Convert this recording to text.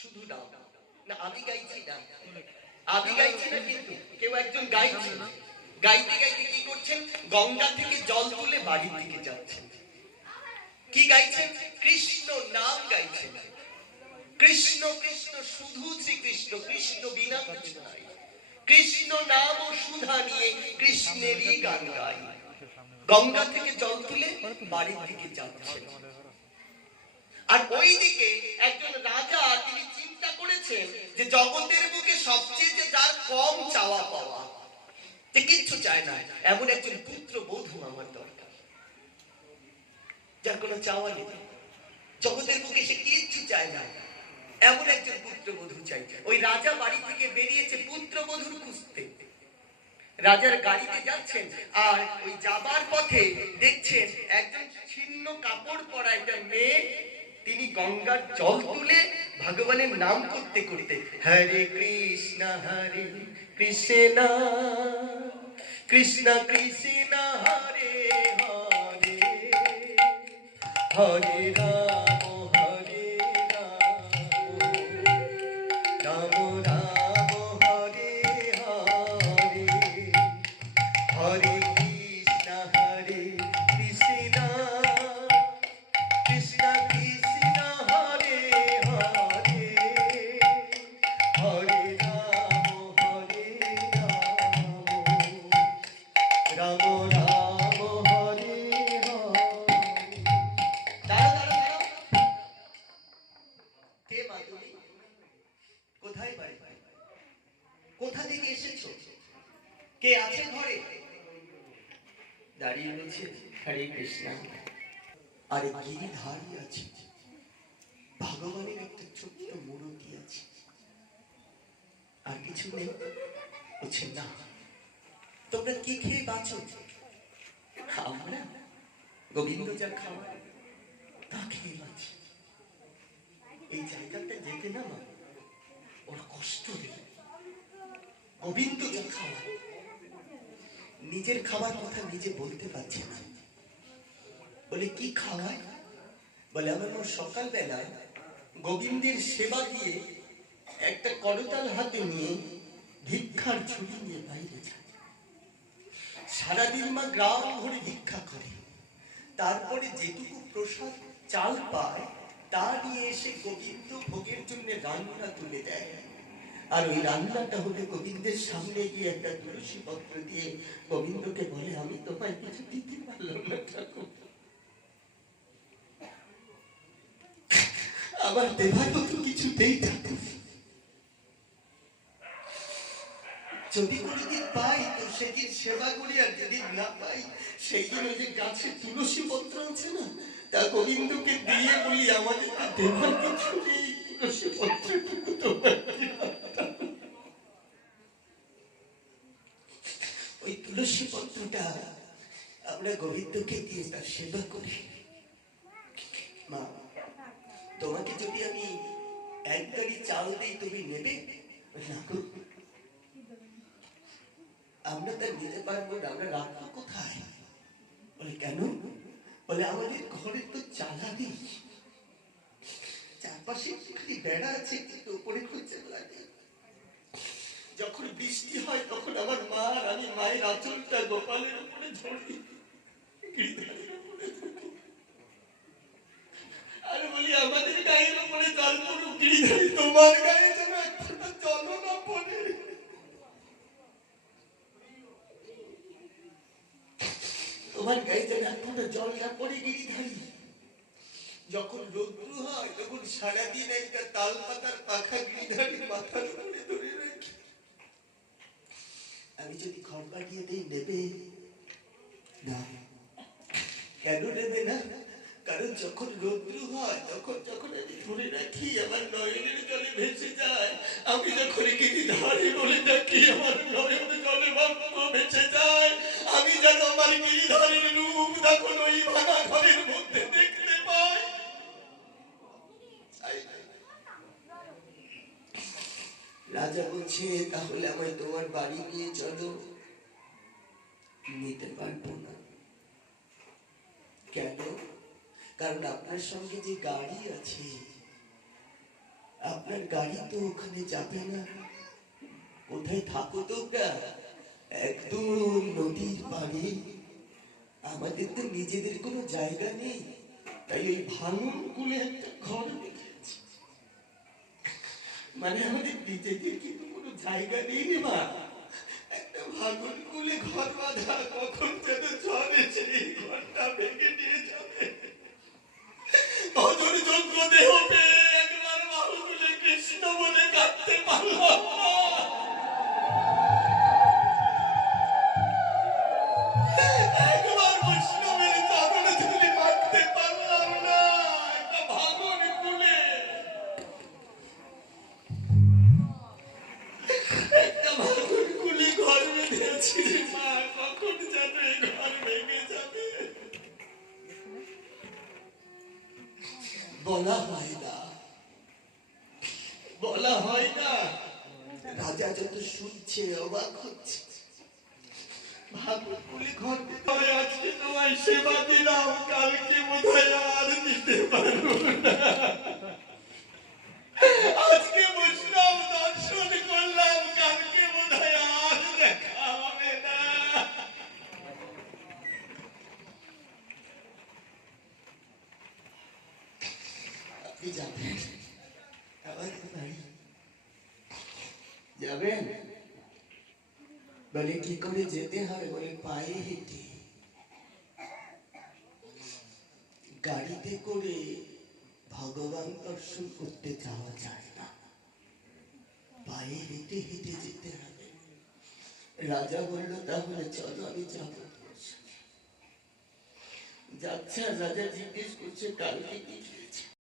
শুধু নাম না, আমি গাইছি না। আমি গাইছি না কিন্তু, কেউ একজন গাইছে। গাইতে গাইতে কি করছেন? গঙ্গা থেকে জল তুলে বাড়ির দিকে যাচ্ছেন। কি গাইছেন? কৃষ্ণ নাম গাইছেন। কৃষ্ণ কৃষ্ণ, শুধু শ্রীকৃষ্ণ, কৃষ্ণ বিনা কিছু নাই। কৃষ্ণ নাম ও সুধা নিয়ে কৃষ্ণেরই গান গাই। গঙ্গা থেকে জল তুলে বাড়ির দিকে যাচ্ছেন। আর ওইদিকে একজন রাজা তিনি চিন্তা করেছেন যে জগতের বুকে সবচেয়ে যে যার কম চাওয়া পাওয়া যে কিচ্ছু চায় না। এমন একজন পুত্র বধূ আমার দরকার। যার কোনো চাওয়া নেই। জগতের বুকে সে কিচ্ছু চায় না। এমন একজন পুত্রবধূ চাই। ওই রাজা বাড়ি থেকে বেরিয়েছে পুত্র পুত্রবধূর খুঁজতে। রাজার গাড়িতে যাচ্ছেন আর ওই যাবার পথে দেখছেন একজন ছিন্ন কাপড় পরা একটা মেয়ে তিনি গঙ্গার জল তুলে ভগবানের নাম করতে করতে হরে কৃষ্ণ হরে কৃষ্ণ কৃষ্ণ কৃষ্ণ, হরে হরে হরে রাম। কে মা তুমি? কোথায় বাড়ি? কোথা থেকে এসেছ? কে আছে ঘরে? দাঁড়িয়ে রয়েছে হরে কৃষ্ণ। আরে গিরিধারী আছে। ভগবানের একটা ছোট্ট মূর্তি আছে। আর কিছু নেই। বলছে না তোমরা কি খেয়ে বাঁচো? আমরা গোবিন্দ যা খাওয়ায় তা খেয়ে বাঁচি। এই জায়গাটা যেতে না ওর কষ্ট দেয়। গোবিন্দ নিজের খাবার কথা নিজে বলতে পারছে না। বলে, কি খাওয়ায়? বলে, আমার মোর সকালবেলা গোবিন্দের সেবা দিয়ে একটা করতাল হাতে নিয়ে ভিক্ষার ছুরি নিয়ে বাইরে যায়। সারাদিন মা গ্রাম ভরে ভিক্ষা করে। তারপরে যেটুকু প্রসাদ চাল পায় তা নিয়ে এসে গোবিন্দ ভোগের জন্য রান্না তুলে দেয়। আর ওই রান্নাটা হলে গোবিন্দের সামনে গিয়ে একটা তুলসী পত্র দিয়ে গোবিন্দকে বলে, আমি তোমায় কিছু দিতে পারলাম না, ঠাকুর। আমার দেবার মতো কিছুতেই ঠাকুর। যদি কোনোদিন পাই, তো সেদিন সেবা করি, আর যদি না পাই, সেই জন্য যে গাছে তুলসী পত্র আছে না তা গোবিন্দকে দিয়ে বলি আমাদের তো দেবার কিছু নেই। ওই তুলসী পত্রটা আমরা গোবিন্দকে দিয়ে তার সেবা করি। মা, তোমাকে যদি আমি এক গাড়ি চাল দিই, তুমি নেবে? না আমরা তা নিতে পারব আমরা রাখব কোথায়? বলে, কেন? বলে, আমাদের ঘরে তো চালা নেই চারপাশে খালি বেড়া আছে, কিন্তু উপরে খুঁজছে লাগে যখন বৃষ্টি হয়, তখন আমার মা আর আমি মায়ের আঁচলটা গোপালের উপরে ঝরি। আর বলি, আমাদের গায়ের উপরে জল পড়ুক তোমার গায়ে যেন একটা জল না পড়ে তোমার গায়ে যেন একটা জল না পড়ে গিরিধারী যখন রৌদ্র হয়, তখন সারাদিন একটা তাল পাতার পাখা গিরিধারী মাথার উপরে ধরে রাখি। আমি যদি ঘর পাঠিয়ে দিই, নেবে? না। কেন নেবে না? কারণ যখন রৌদ্র হয়, তখন যখন আমি ধরে রাখি, আমার নয়নের জলে ভেসে যায়। আমি যখন গিরি ধারে বলে ডাকি আমার রাজা বলছে, তাহলে আমায় তোমার বাড়ি নিয়ে চলো। নিতে পারব না। কেন? কারণ আপনার সঙ্গে যে গাড়ি আছে, আপনার গাড়ি তো ওখানে যাবে না। কোথায় থাকো তোমরা? একদম নদীর পাড়ে। আমাদের তো নিজেদের কোনো জায়গা নেই। তাই ওই ভাঙন কুলে একটা ঘর মানে আমাদের নিজেদের কিন্তু কোনো জায়গা নেই রে মা। একটা ভাঙন কুলে ঘর বাঁধা, কখন যেন ঝড় এসে এই ঘরটা ভেঙে নিয়ে যাবে। বলা হয় না বলা হয় না রাজা যত শুনছে, অবাক হচ্ছে। ভাগ বলে ঘর আছে তোমায় সেবা দিলাম, কালকে বোধহয় আর দিতে পারব না আজকে বসলাম দর্শন করলাম কালকে বোধহয় আর দেখা হবে না আপনি যাবেন আমাদের বাড়ি যাবেন বলে কি করে যেতে হবে বলে পায়ে হেঁটে গাড়িতে করে ভগবান দর্শন করতে যাওয়া যায় না পায়ে হেঁটে হেঁটে যেতে হবে রাজা বলল তাহলে চলো আমি যাব। যাচ্ছে রাজা জিজ্ঞেস করছে কালকে কি খেয়েছে